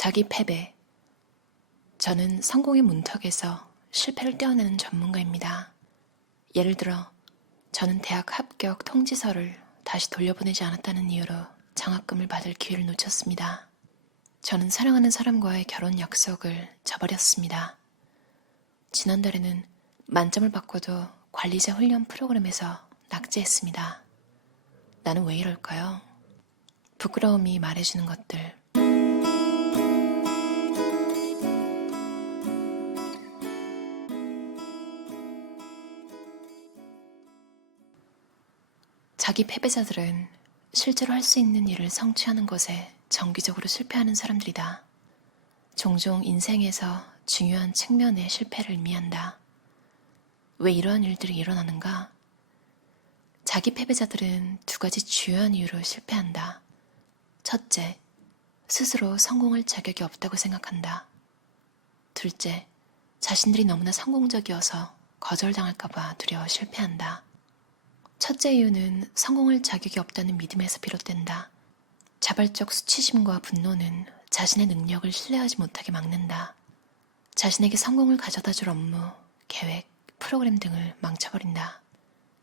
자기 패배. 저는 성공의 문턱에서 실패를 떼어내는 전문가입니다. 예를 들어, 저는 대학 합격 통지서를 다시 돌려보내지 않았다는 이유로 장학금을 받을 기회를 놓쳤습니다. 저는 사랑하는 사람과의 결혼 약속을 저버렸습니다. 지난달에는 만점을 받고도 관리자 훈련 프로그램에서 낙제했습니다. 나는 왜 이럴까요? 부끄러움이 말해주는 것들. 자기 패배자들은 실제로 할 수 있는 일을 성취하는 것에 정기적으로 실패하는 사람들이다. 종종 인생에서 중요한 측면의 실패를 의미한다. 왜 이러한 일들이 일어나는가? 자기 패배자들은 두 가지 주요한 이유로 실패한다. 첫째, 스스로 성공할 자격이 없다고 생각한다. 둘째, 자신들이 너무나 성공적이어서 거절당할까봐 두려워 실패한다. 첫째 이유는 성공할 자격이 없다는 믿음에서 비롯된다. 자발적 수치심과 분노는 자신의 능력을 신뢰하지 못하게 막는다. 자신에게 성공을 가져다 줄 업무, 계획, 프로그램 등을 망쳐버린다.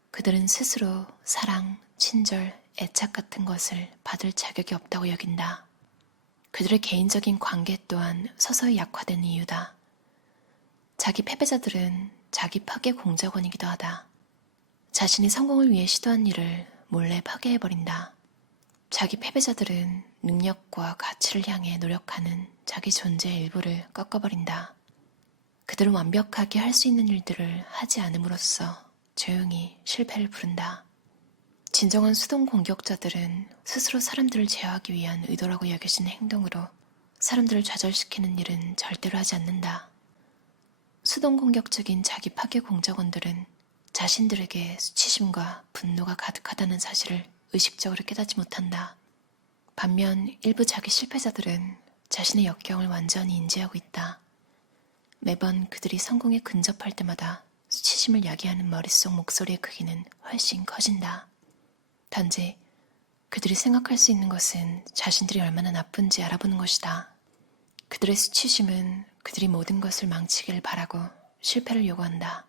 그들은 스스로 사랑, 친절, 애착 같은 것을 받을 자격이 없다고 여긴다. 그들의 개인적인 관계 또한 서서히 약화되는 이유다. 자기 패배자들은 자기 파괴 공작원이기도 하다. 자신이 성공을 위해 시도한 일을 몰래 파괴해버린다. 자기 패배자들은 능력과 가치를 향해 노력하는 자기 존재의 일부를 꺾어버린다. 그들은 완벽하게 할 수 있는 일들을 하지 않음으로써 조용히 실패를 부른다. 진정한 수동 공격자들은 스스로 사람들을 제어하기 위한 의도라고 여겨지는 행동으로 사람들을 좌절시키는 일은 절대로 하지 않는다. 수동 공격적인 자기 파괴 공작원들은 자신들에게 수치심과 분노가 가득하다는 사실을 의식적으로 깨닫지 못한다. 반면 일부 자기 실패자들은 자신의 역경을 완전히 인지하고 있다. 매번 그들이 성공에 근접할 때마다 수치심을 야기하는 머릿속 목소리의 크기는 훨씬 커진다. 단지 그들이 생각할 수 있는 것은 자신들이 얼마나 나쁜지 알아보는 것이다. 그들의 수치심은 그들이 모든 것을 망치기를 바라고 실패를 요구한다.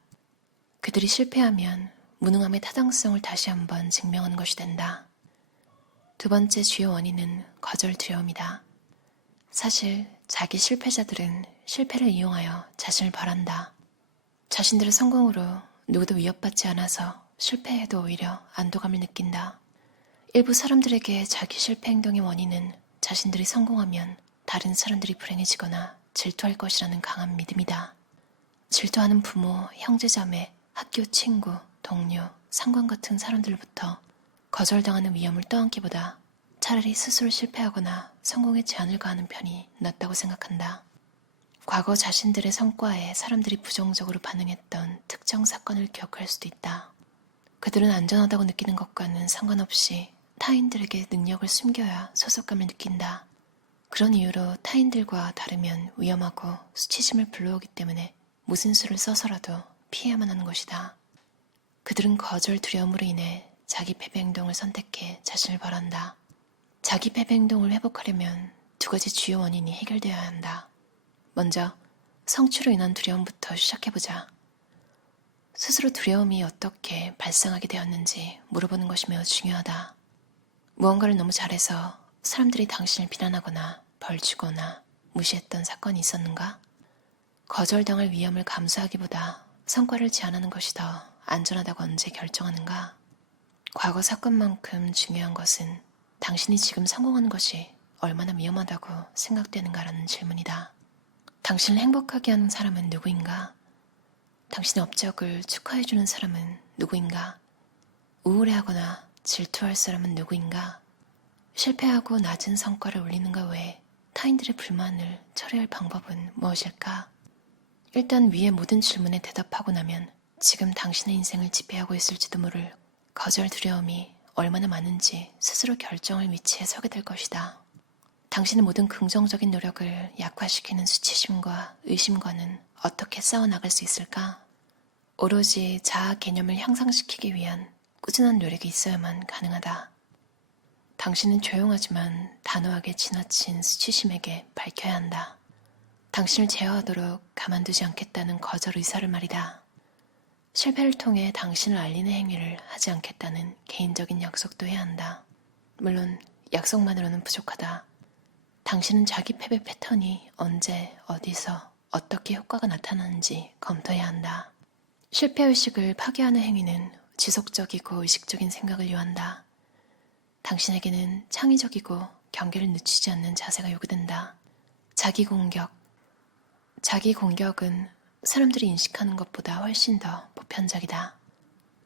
그들이 실패하면 무능함의 타당성을 다시 한번 증명하는 것이 된다. 두 번째 주요 원인은 거절 두려움이다. 사실 자기 실패자들은 실패를 이용하여 자신을 바란다. 자신들의 성공으로 누구도 위협받지 않아서 실패해도 오히려 안도감을 느낀다. 일부 사람들에게 자기 실패 행동의 원인은 자신들이 성공하면 다른 사람들이 불행해지거나 질투할 것이라는 강한 믿음이다. 질투하는 부모, 형제자매, 학교 친구, 동료, 상관 같은 사람들로부터 거절당하는 위험을 떠안기보다 차라리 스스로 실패하거나 성공에 제한을 가하는 편이 낫다고 생각한다. 과거 자신들의 성과에 사람들이 부정적으로 반응했던 특정 사건을 기억할 수도 있다. 그들은 안전하다고 느끼는 것과는 상관없이 타인들에게 능력을 숨겨야 소속감을 느낀다. 그런 이유로 타인들과 다르면 위험하고 수치심을 불러오기 때문에 무슨 수를 써서라도 피해야만 하는 것이다. 그들은 거절 두려움으로 인해 자기 패배 행동을 선택해 자신을 바란다. 자기 패배 행동을 회복하려면 두 가지 주요 원인이 해결되어야 한다. 먼저 성취로 인한 두려움부터 시작해보자. 스스로 두려움이 어떻게 발생하게 되었는지 물어보는 것이 매우 중요하다. 무언가를 너무 잘해서 사람들이 당신을 비난하거나 벌주거나 무시했던 사건이 있었는가? 거절당할 위험을 감수하기보다 성과를 제한하는 것이 더 안전하다고 언제 결정하는가? 과거 사건만큼 중요한 것은 당신이 지금 성공하는 것이 얼마나 위험하다고 생각되는가라는 질문이다. 당신을 행복하게 하는 사람은 누구인가? 당신의 업적을 축하해주는 사람은 누구인가? 우울해하거나 질투할 사람은 누구인가? 실패하고 낮은 성과를 올리는가 외에 타인들의 불만을 처리할 방법은 무엇일까? 일단 위의 모든 질문에 대답하고 나면 지금 당신의 인생을 지배하고 있을지도 모를 거절 두려움이 얼마나 많은지 스스로 결정할 위치에 서게 될 것이다. 당신의 모든 긍정적인 노력을 약화시키는 수치심과 의심과는 어떻게 싸워나갈 수 있을까? 오로지 자아 개념을 향상시키기 위한 꾸준한 노력이 있어야만 가능하다. 당신은 조용하지만 단호하게 지나친 수치심에게 밝혀야 한다. 당신을 제어하도록 가만두지 않겠다는 거절 의사를 말이다. 실패를 통해 당신을 알리는 행위를 하지 않겠다는 개인적인 약속도 해야 한다. 물론 약속만으로는 부족하다. 당신은 자기 패배 패턴이 언제, 어디서, 어떻게 효과가 나타나는지 검토해야 한다. 실패의식을 파괴하는 행위는 지속적이고 의식적인 생각을 요한다. 당신에게는 창의적이고 경계를 늦추지 않는 자세가 요구된다. 자기공격. 자기공격은 사람들이 인식하는 것보다 훨씬 더 보편적이다.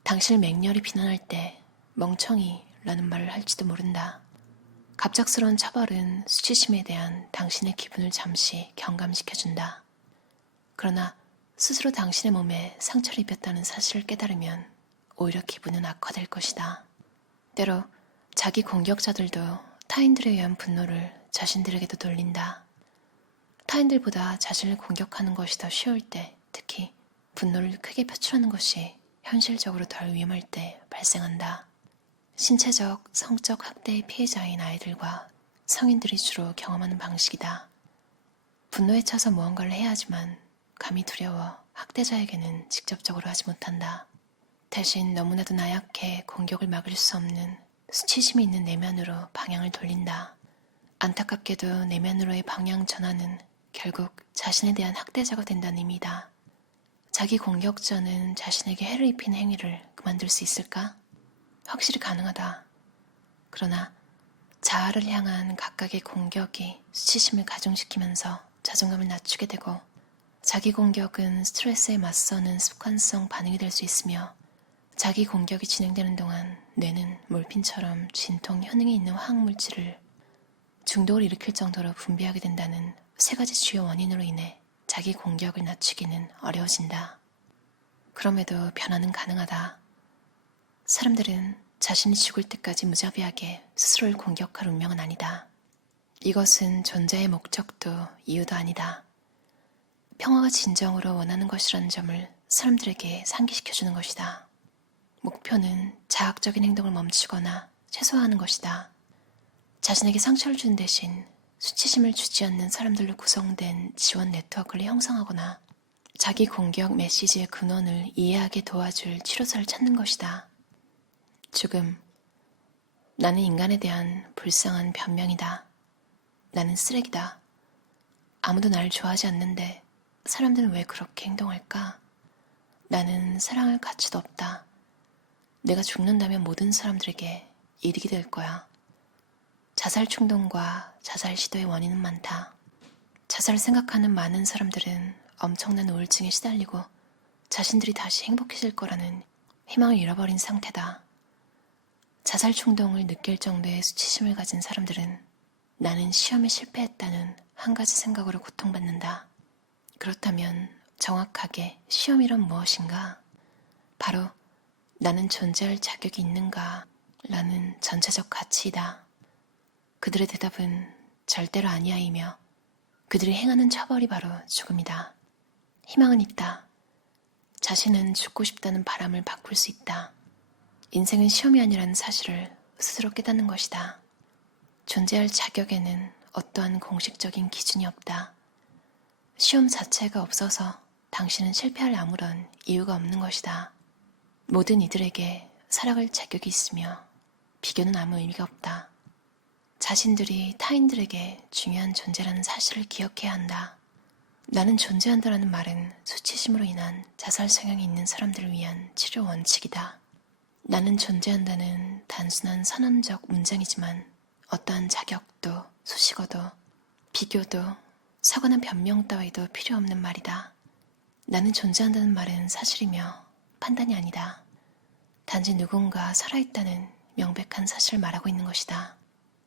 당신을 맹렬히 비난할 때 멍청이라는 말을 할지도 모른다. 갑작스러운 처벌은 수치심에 대한 당신의 기분을 잠시 경감시켜준다. 그러나 스스로 당신의 몸에 상처를 입혔다는 사실을 깨달으면 오히려 기분은 악화될 것이다. 때로 자기 공격자들도 타인들에 의한 분노를 자신들에게도 돌린다. 타인들보다 자신을 공격하는 것이 더 쉬울 때, 특히 분노를 크게 표출하는 것이 현실적으로 덜 위험할 때 발생한다. 신체적, 성적 학대의 피해자인 아이들과 성인들이 주로 경험하는 방식이다. 분노에 차서 무언가를 해야 하지만 감히 두려워 학대자에게는 직접적으로 하지 못한다. 대신 너무나도 나약해 공격을 막을 수 없는 수치심이 있는 내면으로 방향을 돌린다. 안타깝게도 내면으로의 방향 전환은 결국 자신에 대한 학대자가 된다는 의미다. 자기 공격자는 자신에게 해를 입히는 행위를 그만둘 수 있을까? 확실히 가능하다. 그러나 자아를 향한 각각의 공격이 수치심을 가중시키면서 자존감을 낮추게 되고, 자기 공격은 스트레스에 맞서는 습관성 반응이 될 수 있으며, 자기 공격이 진행되는 동안 뇌는 몰핀처럼 진통 현응에 있는 화학물질을 중독을 일으킬 정도로 분비하게 된다는 세 가지 주요 원인으로 인해 자기 공격을 낮추기는 어려워진다. 그럼에도 변화는 가능하다. 사람들은 자신이 죽을 때까지 무자비하게 스스로를 공격할 운명은 아니다. 이것은 존재의 목적도 이유도 아니다. 평화가 진정으로 원하는 것이라는 점을 사람들에게 상기시켜주는 것이다. 목표는 자학적인 행동을 멈추거나 최소화하는 것이다. 자신에게 상처를 준 대신 수치심을 주지 않는 사람들로 구성된 지원 네트워크를 형성하거나 자기 공격 메시지의 근원을 이해하게 도와줄 치료사를 찾는 것이다. 죽음. 나는 인간에 대한 불쌍한 변명이다. 나는 쓰레기다. 아무도 나를 좋아하지 않는데 사람들은 왜 그렇게 행동할까? 나는 사랑할 가치도 없다. 내가 죽는다면 모든 사람들에게 이득이 될 거야. 자살 충동과 자살 시도의 원인은 많다. 자살을 생각하는 많은 사람들은 엄청난 우울증에 시달리고 자신들이 다시 행복해질 거라는 희망을 잃어버린 상태다. 자살 충동을 느낄 정도의 수치심을 가진 사람들은 나는 시험에 실패했다는 한 가지 생각으로 고통받는다. 그렇다면 정확하게 시험이란 무엇인가? 바로 나는 존재할 자격이 있는가? 라는 전체적 가치이다. 그들의 대답은 절대로 아니야이며 그들이 행하는 처벌이 바로 죽음이다. 희망은 있다. 자신은 죽고 싶다는 바람을 바꿀 수 있다. 인생은 시험이 아니라는 사실을 스스로 깨닫는 것이다. 존재할 자격에는 어떠한 공식적인 기준이 없다. 시험 자체가 없어서 당신은 실패할 아무런 이유가 없는 것이다. 모든 이들에게 살아갈 자격이 있으며 비교는 아무 의미가 없다. 자신들이 타인들에게 중요한 존재라는 사실을 기억해야 한다. 나는 존재한다라는 말은 수치심으로 인한 자살 성향이 있는 사람들을 위한 치료 원칙이다. 나는 존재한다는 단순한 선언적 문장이지만 어떠한 자격도 수식어도 비교도 사과나 변명 따위도 필요 없는 말이다. 나는 존재한다는 말은 사실이며 판단이 아니다. 단지 누군가 살아있다는 명백한 사실을 말하고 있는 것이다.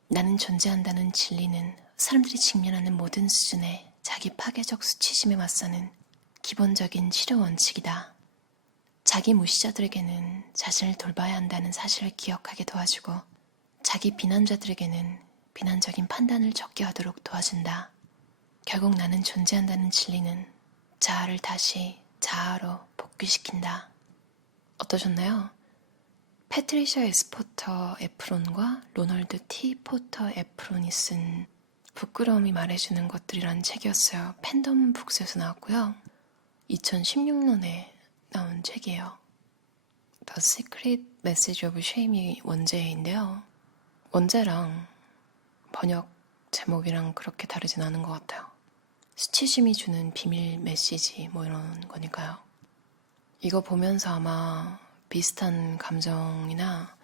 나는 존재한다는 진리는 사람들이 직면하는 모든 수준의 자기 파괴적 수치심에 맞서는 기본적인 치료 원칙이다. 자기 무시자들에게는 자신을 돌봐야 한다는 사실을 기억하게 도와주고 자기 비난자들에게는 비난적인 판단을 적게 하도록 도와준다. 결국 나는 존재한다는 진리는 자아를 다시 자아로 복귀시킨다. 어떠셨나요? 패트리샤 에스 포터 에프론과 로널드 T 포터 에프론이 쓴 부끄러움이 말해주는 것들이라는 책이었어요. 팬덤 북스에서 나왔고요. 2016년에 나온 책이에요. The Secret Message of Shame이 원제인데요. 원제랑 번역 제목이랑 그렇게 다르진 않은 것 같아요. 수치심이 주는 비밀 메시지 뭐 이런 거니까요. 이거 보면서 아마 비슷한 감정이나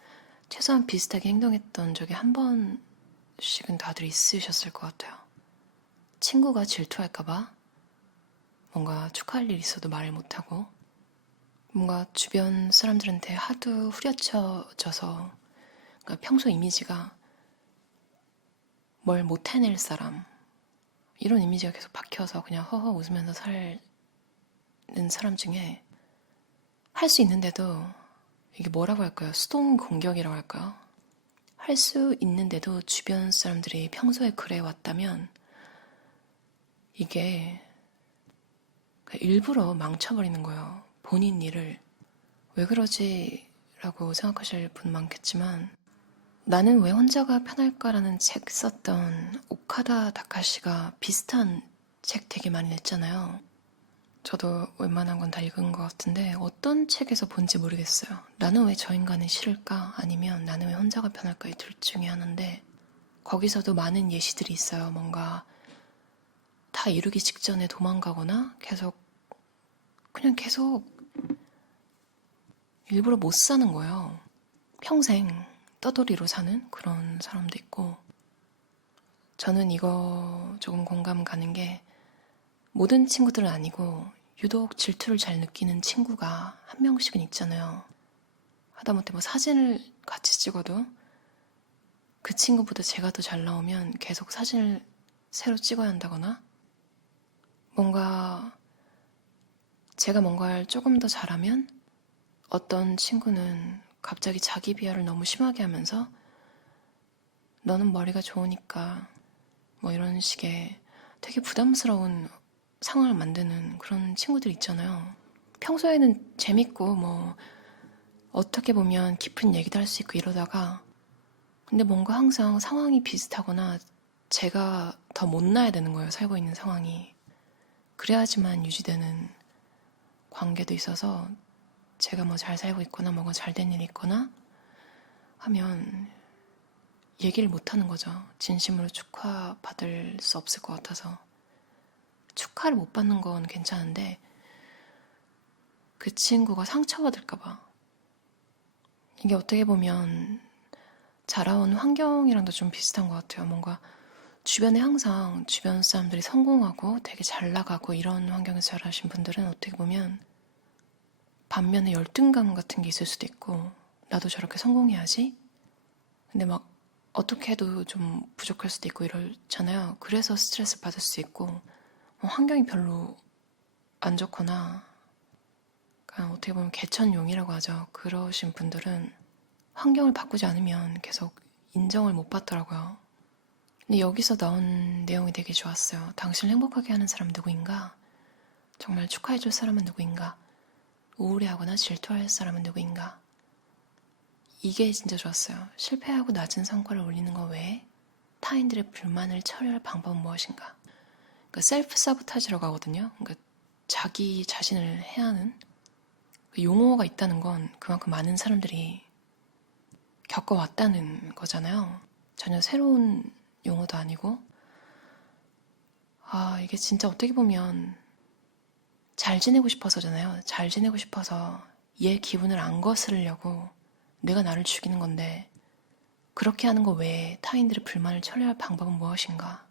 최소한 비슷하게 행동했던 적이 한 번씩은 다들 있으셨을 것 같아요. 친구가 질투할까봐 뭔가 축하할 일 있어도 말을 못하고 뭔가 주변 사람들한테 하도 후려쳐져서 그러니까 평소 이미지가 뭘 못해낼 사람 이런 이미지가 계속 박혀서 그냥 허허 웃으면서 사는 사람 중에 할 수 있는데도 이게 뭐라고 할까요? 수동 공격이라고 할까요? 할 수 있는데도 주변 사람들이 평소에 그래 왔다면 이게 일부러 망쳐버리는 거예요. 본인 일을. 왜 그러지? 라고 생각하실 분 많겠지만 나는 왜 혼자가 편할까라는 책 썼던 오카다 다카시가 비슷한 책 되게 많이 냈잖아요. 저도 웬만한 건 다 읽은 것 같은데 어떤 책에서 본지 모르겠어요. 나는 왜 저 인간은 싫을까? 아니면 나는 왜 혼자가 편할까? 이 둘 중에 하나인데 거기서도 많은 예시들이 있어요. 뭔가 다 이루기 직전에 도망가거나 그냥 계속 일부러 못 사는 거예요. 평생 떠돌이로 사는 그런 사람도 있고 저는 이거 조금 공감 가는 게 모든 친구들은 아니고 유독 질투를 잘 느끼는 친구가 한 명씩은 있잖아요. 하다못해 뭐 사진을 같이 찍어도 그 친구보다 제가 더 잘 나오면 계속 사진을 새로 찍어야 한다거나 뭔가 제가 뭔가를 조금 더 잘하면 어떤 친구는 갑자기 자기 비하를 너무 심하게 하면서 너는 머리가 좋으니까 뭐 이런 식의 되게 부담스러운 상황을 만드는 그런 친구들 있잖아요. 평소에는 재밌고 뭐 어떻게 보면 깊은 얘기도 할 수 있고 이러다가 근데 뭔가 항상 상황이 비슷하거나 제가 더 못나야 되는 거예요. 살고 있는 상황이. 그래야지만 유지되는 관계도 있어서 제가 뭐 잘 살고 있거나 뭐가 잘 된 일이 있거나 하면 얘기를 못 하는 거죠. 진심으로 축하받을 수 없을 것 같아서. 축하를 못 받는 건 괜찮은데 그 친구가 상처받을까봐. 이게 어떻게 보면 자라온 환경이랑도 좀 비슷한 것 같아요. 뭔가 주변에 항상 주변 사람들이 성공하고 되게 잘 나가고 이런 환경에서 자라신 분들은 어떻게 보면 반면에 열등감 같은 게 있을 수도 있고 나도 저렇게 성공해야지. 근데 막 어떻게 해도 좀 부족할 수도 있고 이러잖아요. 그래서 스트레스 받을 수 있고 환경이 별로 안 좋거나 그냥 어떻게 보면 개천용이라고 하죠. 그러신 분들은 환경을 바꾸지 않으면 계속 인정을 못 받더라고요. 근데 여기서 나온 내용이 되게 좋았어요. 당신을 행복하게 하는 사람 누구인가? 정말 축하해줄 사람은 누구인가? 우울해하거나 질투할 사람은 누구인가? 이게 진짜 좋았어요. 실패하고 낮은 성과를 올리는 것 외에 타인들의 불만을 처리할 방법은 무엇인가? 그러니까 셀프 사보타지라고 하거든요. 그러니까 자기 자신을 해하는 그 용어가 있다는 건 그만큼 많은 사람들이 겪어왔다는 거잖아요. 전혀 새로운 용어도 아니고 이게 진짜 어떻게 보면 잘 지내고 싶어서잖아요. 잘 지내고 싶어서 얘 기분을 안 거스르려고 내가 나를 죽이는 건데 그렇게 하는 거 외에 타인들의 불만을 처리할 방법은 무엇인가?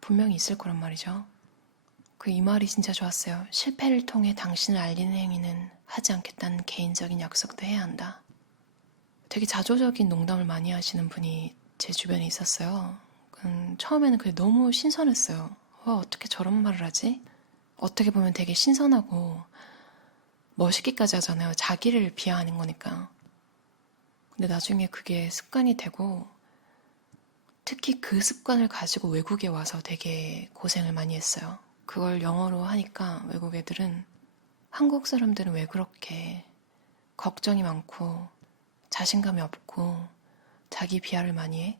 분명히 있을 거란 말이죠. 이 말이 진짜 좋았어요. 실패를 통해 당신을 알리는 행위는 하지 않겠다는 개인적인 약속도 해야 한다. 되게 자조적인 농담을 많이 하시는 분이 제 주변에 있었어요. 처음에는 그게 너무 신선했어요. 어떻게 저런 말을 하지? 어떻게 보면 되게 신선하고 멋있기까지 하잖아요. 자기를 비하하는 거니까. 근데 나중에 그게 습관이 되고 특히 그 습관을 가지고 외국에 와서 되게 고생을 많이 했어요. 그걸 영어로 하니까 외국 애들은 한국 사람들은 왜 그렇게 걱정이 많고 자신감이 없고 자기 비하를 많이 해.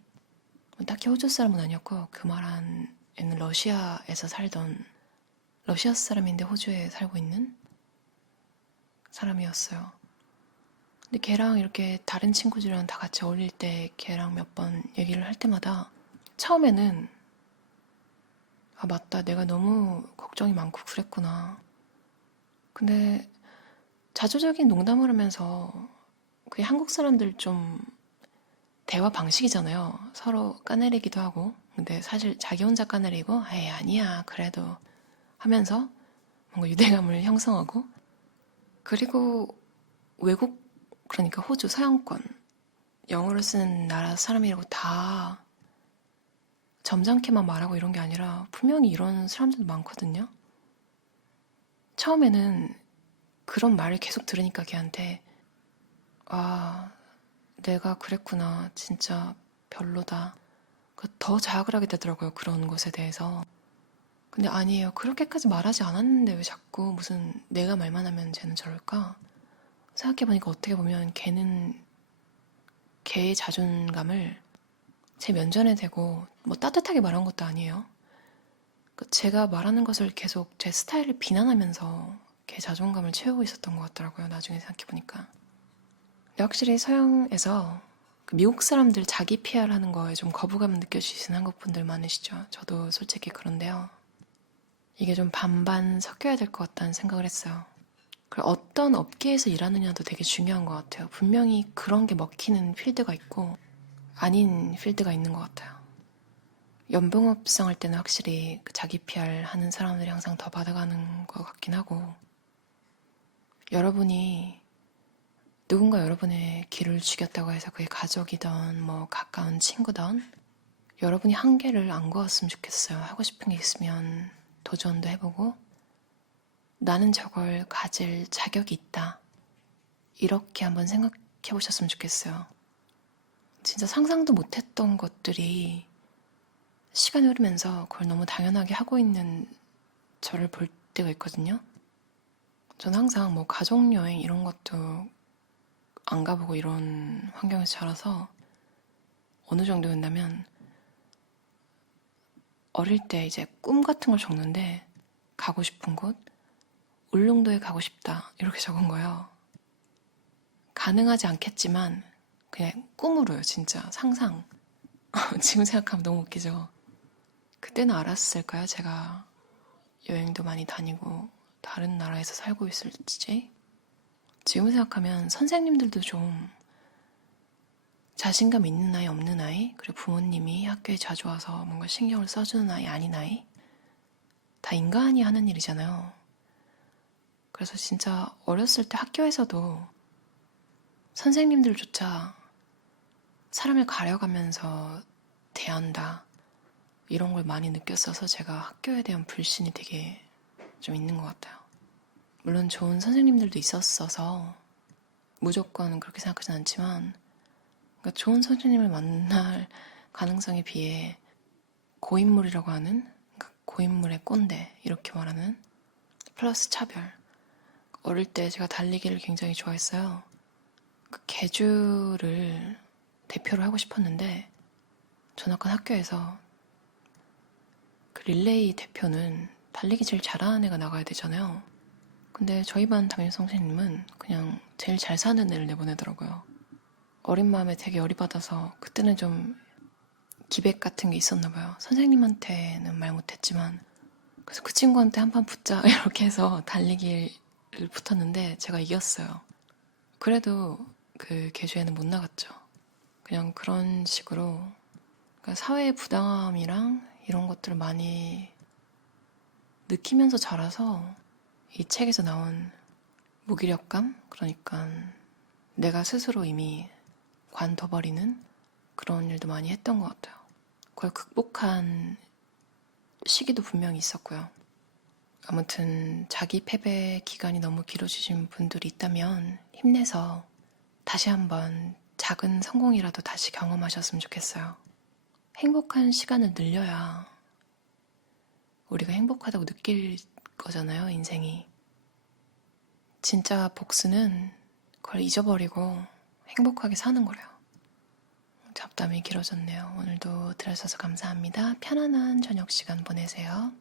딱히 호주 사람은 아니었고 그 말한 애는 러시아에서 살던 러시아 사람인데 호주에 살고 있는 사람이었어요. 근데 걔랑 이렇게 다른 친구들이랑 다 같이 어울릴 때 걔랑 몇 번 얘기를 할 때마다 처음에는 아 맞다 내가 너무 걱정이 많고 그랬구나. 근데 자조적인 농담을 하면서 그게 한국 사람들 좀 대화 방식이잖아요. 서로 까내리기도 하고. 근데 사실 자기 혼자 까내리고 에이 아니야 그래도 하면서 뭔가 유대감을 형성하고 그리고 외국 그러니까 호주 서양권 영어를 쓰는 나라 사람이라고 다 점잖게만 말하고 이런 게 아니라 분명히 이런 사람들도 많거든요. 처음에는 그런 말을 계속 들으니까 걔한테 아 내가 그랬구나 진짜 별로다 더 자학을 하게 되더라고요. 그런 것에 대해서. 근데 아니에요. 그렇게까지 말하지 않았는데 왜 자꾸 무슨 내가 말만 하면 쟤는 저럴까? 생각해보니까 어떻게 보면 걔는 걔의 자존감을 제 면전에 대고 뭐 따뜻하게 말한 것도 아니에요. 제가 말하는 것을 계속 제 스타일을 비난하면서 걔 자존감을 채우고 있었던 것 같더라고요. 나중에 생각해보니까. 근데 확실히 서양에서 미국 사람들 자기 PR하는 거에 좀 거부감 느껴지시는 한국 분들 많으시죠. 저도 솔직히 그런데요. 이게 좀 반반 섞여야 될 것 같다는 생각을 했어요. 그리고 어떤 업계에서 일하느냐도 되게 중요한 것 같아요. 분명히 그런 게 먹히는 필드가 있고 아닌 필드가 있는 것 같아요. 연봉업성 할 때는 확실히 그 자기 PR 하는 사람들이 항상 더 받아가는 것 같긴 하고 여러분이 누군가 여러분의 길을 죽였다고 해서 그게 가족이든 뭐 가까운 친구든 여러분이 한계를 안 그었으면 좋겠어요. 하고 싶은 게 있으면 도전도 해보고 나는 저걸 가질 자격이 있다. 이렇게 한번 생각해 보셨으면 좋겠어요. 진짜 상상도 못했던 것들이 시간이 흐르면서 그걸 너무 당연하게 하고 있는 저를 볼 때가 있거든요. 저는 항상 뭐 가족여행 이런 것도 안 가보고 이런 환경에서 자라서 어느 정도였냐면 어릴 때 이제 꿈 같은 걸 적는데 가고 싶은 곳, 울릉도에 가고 싶다 이렇게 적은 거예요. 가능하지 않겠지만 그냥 꿈으로요 진짜 상상. 지금 생각하면 너무 웃기죠. 그때는 알았을까요? 제가 여행도 많이 다니고 다른 나라에서 살고 있을지. 지금 생각하면 선생님들도 좀 자신감 있는 아이 없는 아이 그리고 부모님이 학교에 자주 와서 뭔가 신경을 써주는 아이 아닌 아이 다 인간이 하는 일이잖아요. 그래서 진짜 어렸을 때 학교에서도 선생님들조차 사람을 가려가면서 대한다 이런 걸 많이 느꼈어서 제가 학교에 대한 불신이 되게 좀 있는 것 같아요. 물론 좋은 선생님들도 있었어서 무조건 그렇게 생각하진 않지만 그러니까 좋은 선생님을 만날 가능성에 비해 고인물이라고 하는 그러니까 고인물의 꼰대 이렇게 말하는 플러스 차별. 어릴 때 제가 달리기를 굉장히 좋아했어요. 그 계주를 대표를 하고 싶었는데 전 아까 학교에서 그 릴레이 대표는 달리기 제일 잘하는 애가 나가야 되잖아요. 근데 저희 반 담임 선생님은 그냥 제일 잘 사는 애를 내보내더라고요. 어린 마음에 되게 열이 받아서 그때는 좀 기백 같은 게 있었나 봐요. 선생님한테는 말 못했지만 그래서 그 친구한테 한 판 붙자 이렇게 해서 달리기를 붙었는데 제가 이겼어요. 그래도 그 계주에는 못 나갔죠. 그냥 그런 식으로 그러니까 사회의 부당함이랑 이런 것들을 많이 느끼면서 자라서 이 책에서 나온 무기력감? 그러니까 내가 스스로 이미 관둬버리는 그런 일도 많이 했던 것 같아요. 그걸 극복한 시기도 분명히 있었고요. 아무튼 자기 패배 기간이 너무 길어지신 분들이 있다면 힘내서 다시 한번 작은 성공이라도 다시 경험하셨으면 좋겠어요. 행복한 시간을 늘려야 우리가 행복하다고 느낄 거잖아요, 인생이. 진짜 복수는 그걸 잊어버리고 행복하게 사는 거래요. 잡담이 길어졌네요. 오늘도 들어주셔서 감사합니다. 편안한 저녁 시간 보내세요.